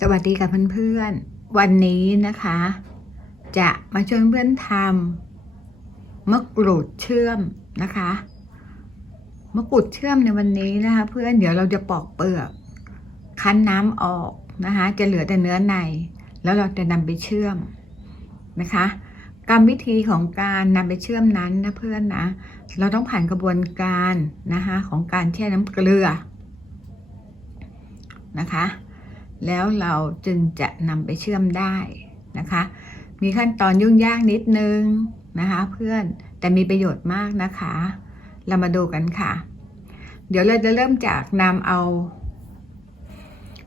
สวัสดีค่ะเพื่อนๆ วันนี้นะคะ จะมาชวนเพื่อนทำมะกรูดเชื่อมนะคะมะกรูดเชื่อมในวันนี้นะคะ เพื่อนเดี๋ยวเราจะปอกเปลือกคั้นน้ำออกนะคะ จะเหลือแต่เนื้อใน แล้วเราจะนำไปเชื่อมนะคะกรรมวิธีของการนำไปเชื่อมนั้นนะเพื่อนนะเราต้องผ่านกระบวนการนะคะของการแช่น้ำเกลือนะคะ แล้วเราจึงจะนำไปเชื่อมได้นะคะ มีขั้นตอนยุ่งยากนิดนึงนะคะเพื่อนแต่มีประโยชน์มากนะคะ เรามาดูกันค่ะ เดี๋ยวเราจะเริ่มจากนำเอา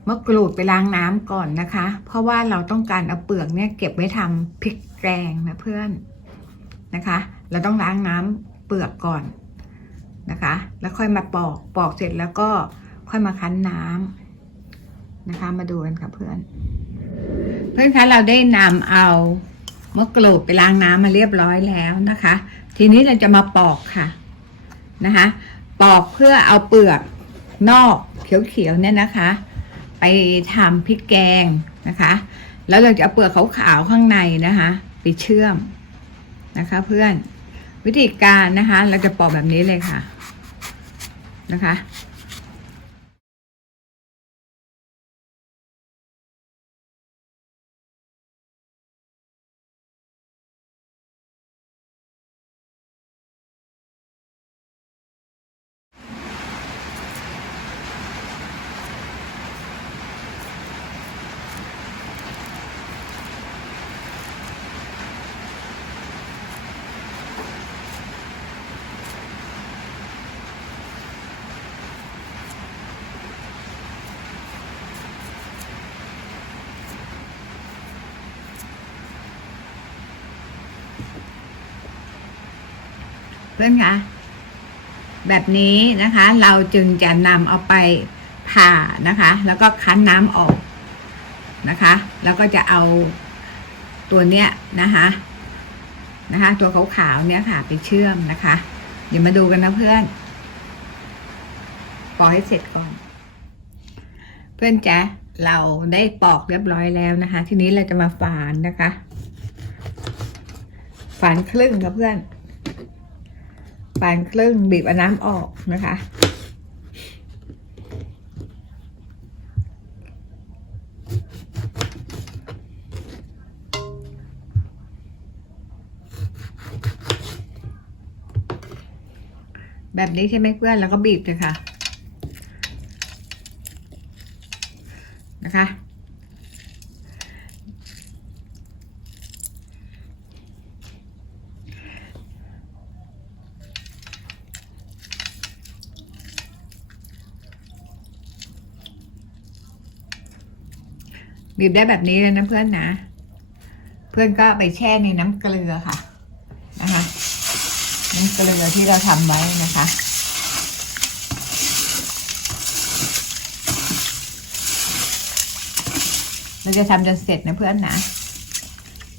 มะกรูดไปล้างน้ำก่อนนะคะ เพราะว่าเราต้องการเอาเปลือกเนี่ยเก็บไว้ทำพริกแกงนะเพื่อนนะคะ เราต้องล้างน้ำเปลือกก่อนนะคะ แล้วค่อยมาปอก ปอกเสร็จแล้วก็ค่อยมาคั้นน้ำ นะคะ มาดูกันค่ะเพื่อน เพื่อนคะเราได้นำเอามะกรูดไปล้างน้ำมาเรียบร้อยแล้วนะคะ ทีนี้เราจะมาปอกค่ะนะคะ ปอกเพื่อเอาเปลือกนอกเขียวๆเนี่ยนะคะ ไปทำพริกแกงนะคะ แล้วเราจะเอาเปลือกขาวๆข้างในนะคะ ไปเชื่อมนะคะ เพื่อนวิธีการนะคะ เราจะปอกแบบนี้เลยค่ะนะคะ เพื่อนคะแบบนี้นะคะ เราจึงจะนำเอาไปผ่านะคะ แล้วก็คั้นน้ำออกนะคะ แล้วก็จะเอาตัวเนี้ยนะคะนะคะ ตัวขาวๆเนี้ยค่ะ ไปเชื่อมนะคะ เดี๋ยวมาดูกันนะเพื่อนปอกให้เสร็จก่อน เพื่อนจ๊ะเราได้ปอกเรียบร้อยแล้วนะคะ ทีนี้เราจะมาฝานนะคะ ฝานครึ่งกับเพื่อน ปานครึ่งบีบเอาน้ำออกนะคะแบบนี้ใช่ไหมเพื่อนแล้วก็บีบเลยค่ะนะคะ บีบได้แบบนี้เลยนะเพื่อนนะ เพื่อนก็ไปแช่ในน้ำเกลือค่ะนะคะน้ำเกลือที่เราทำไว้นะคะเราจะทำจนเสร็จนะเพื่อนนะ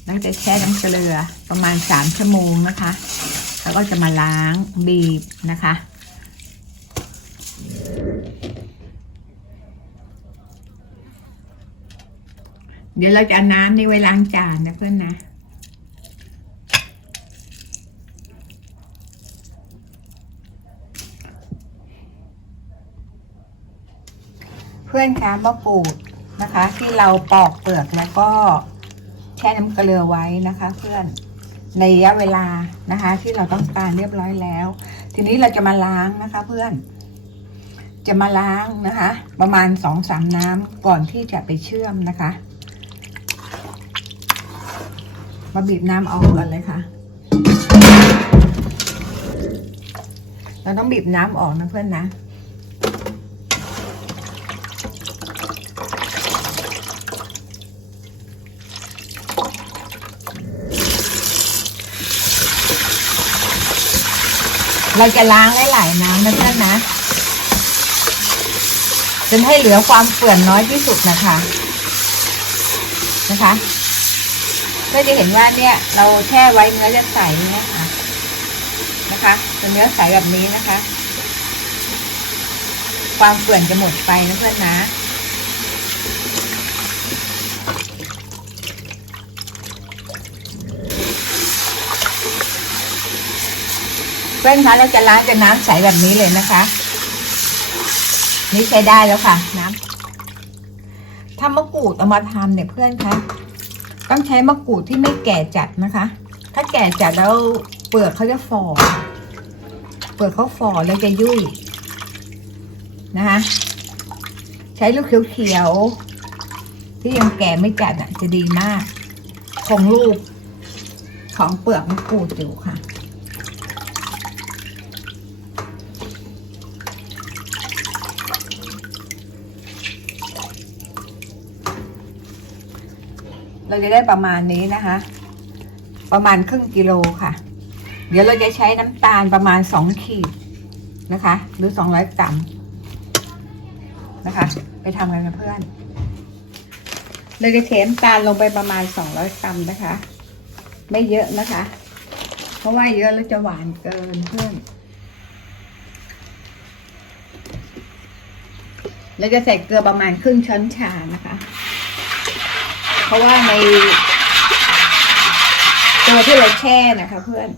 แล้วจะแช่น้ำเกลือประมาณสามชั่วโมงนะคะ แล้วก็จะมาล้างบีบนะคะ เดี๋ยวเราจะเอาน้ำนี่ไว้ล้างจานนะเพื่อนนะเพื่อนคะมะกรูดนะคะ ที่เราปอกเปลือกแล้วก็แช่น้ำเกลือไว้นะคะ เพื่อนในระยะเวลานะคะ ที่เราต้องการเรียบร้อยแล้ว ทีนี้เราจะมาล้างนะคะ เพื่อน จะมาล้างนะคะ ประมาณสองสามน้ำก่อนที่จะไปเชื่อมนะคะ มาบีบน้ำออกก่อนเลยค่ะ เราต้องบีบน้ำออกนะเพื่อนนะเราจะล้างหลายๆน้ำนะเพื่อนนะจนให้เหลือความเปื่อนน้อยที่สุดนะคะ นะคะ ก็จะเห็นว่าเนี่ย เราแช่ไว้เนื้อเล่ะใสนะคะนะคะจะเนื้อใสแบบนี้นะคะ ความเปื่อนจะหมดไปนะเพื่อนนะเพื่อนคะเราจะล้างจาน้ำใสแบบนี้เลยนะคะ นี่ใช้ได้แล้วค่ะ น้ำถ้ามะกรูดเอามาทำเนี่ยเพื่อนคะ ต้องใช้มะกรูดที่ไม่แก่จัดนะคะ ถ้าแก่จัดแล้วเปลือกเขาจะฝ่อ เปลือกเขาฝ่อแล้วจะยุ่ยนะคะ ใช้ลูกเขียวๆที่ยังแก่ไม่จัดอะจะดีมาก คงลูกของเปลือกมะกรูดอยู่ค่ะ เราจะได้ประมาณนี้นะคะ ประมาณครึ่งกิโลค่ะ เดี๋ยวเราจะใช้น้ำตาลประมาณสองขีดนะคะ หรือสองร้อยกรัมนะคะ ไปทำกันกับเพื่อน เราจะเทน้ำตาลลงไปประมาณสองร้อยกรัมนะคะ ไม่เยอะนะคะ เพราะว่าเยอะแล้วจะหวานเกินเพื่อนเราจะใส่เกลือประมาณครึ่งช้อนชานะคะ เพราะว่าในตัวที่เราแช่นะคะเพื่อน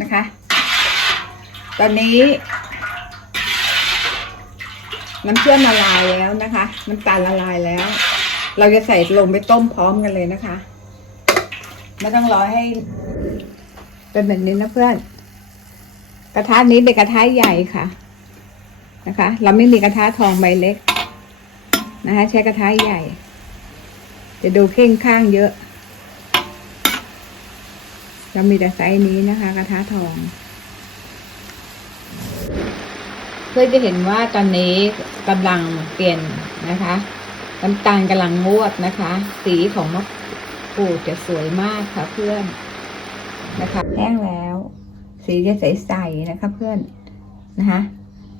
นะคะ ตอนนี้ น้ำเชื่อมละลายแล้วนะคะน้ำตาลละลายแล้ว เราจะใส่ลงไปต้มพร้อมกันเลยนะคะไม่ต้องรอให้เป็นแบบนี้นะเพื่อน กระทะนี้เป็นกระทะใหญ่ค่ะ นะคะ เราไม่มีกระทะทองใบเล็กนะคะ ใช้กระทะใหญ่ จะดูเข่งข้างเยอะ เรามีแต่ไซส์นี้นะคะ กระทะทอง เพื่อจะเห็นว่าตอนนี้กำลังเปลี่ยนนะคะน้ำตาลกำลังงวดนะคะ สีของมะกรูดจะสวยมากค่ะเพื่อนนะคะแห้งแล้ว สีจะใสๆนะคะเพื่อนนะคะ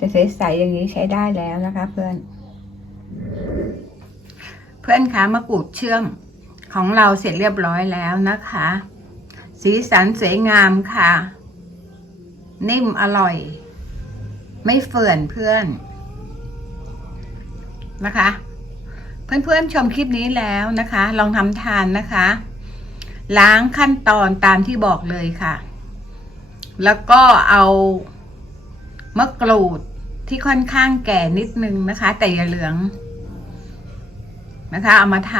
จะใสๆอย่างนี้ใช้ได้แล้วนะคะ เพื่อน เพื่อนคะมะกรูดเชื่อมของเราเสร็จเรียบร้อยแล้วนะคะ สีสันสวยงามค่ะ นิ่มอร่อย ไม่เฟื่อนเพื่อนนะคะ เพื่อนๆชมคลิปนี้แล้วนะคะ ลองทำทานนะคะ ล้างขั้นตอนตามที่บอกเลยค่ะ แล้วก็เอา มะกรูดที่ค่อนข้างแก่นิดนึงนะคะ แต่อย่าเหลืองนะคะเอามาท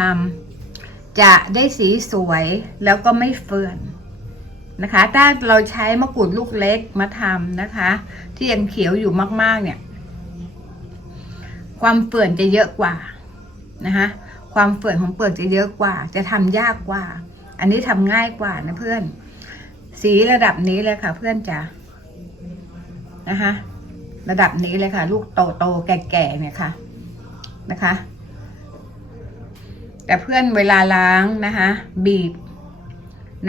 ำจะได้สีสวยแล้วก็ไม่เฟื่อนนะคะ ถ้าเราใช้มะกรูดลูกเล็กมาทำนะคะ ที่ยังเขียวอยู่มาก ๆ เนี่ย ความเฟื่อนจะเยอะกว่านะคะความเฟื่อนของเปลือกจะเยอะกว่า จะทำยากกว่า อันนี้ทำง่ายกว่านะเพื่อน สีระดับนี้เลยค่ะเพื่อนจ๋า นะคะ ระดับนี้เลยค่ะ ลูกโตโตแก่ๆเนี่ยค่ะนะคะ แต่เพื่อนเวลาล้างนะคะ บีบ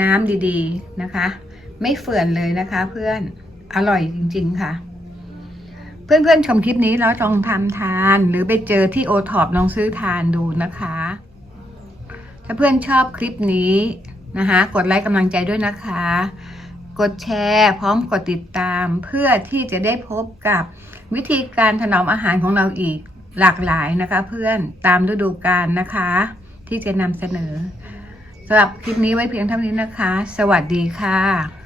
น้ำดีๆนะคะ ไม่เฟื่อนเลยนะคะ เพื่อนอร่อยจริง ๆ ค่ะ เพื่อนๆชมคลิปนี้แล้วลองทำทาน หรือไปเจอที่โอท็อปลองซื้อทานดูนะคะ ถ้าเพื่อนชอบคลิปนี้นะคะ กดไลค์กำลังใจด้วยนะคะ กดแชร์ พร้อมกดติดตาม เพื่อที่จะได้พบกับวิธีการถนอมอาหารของเราอีกหลากหลายนะคะ เพื่อนตามฤดูกาลนะคะ ที่จะนำเสนอสำหรับคลิปนี้ไว้เพียงเท่านี้นะคะ สวัสดีค่ะ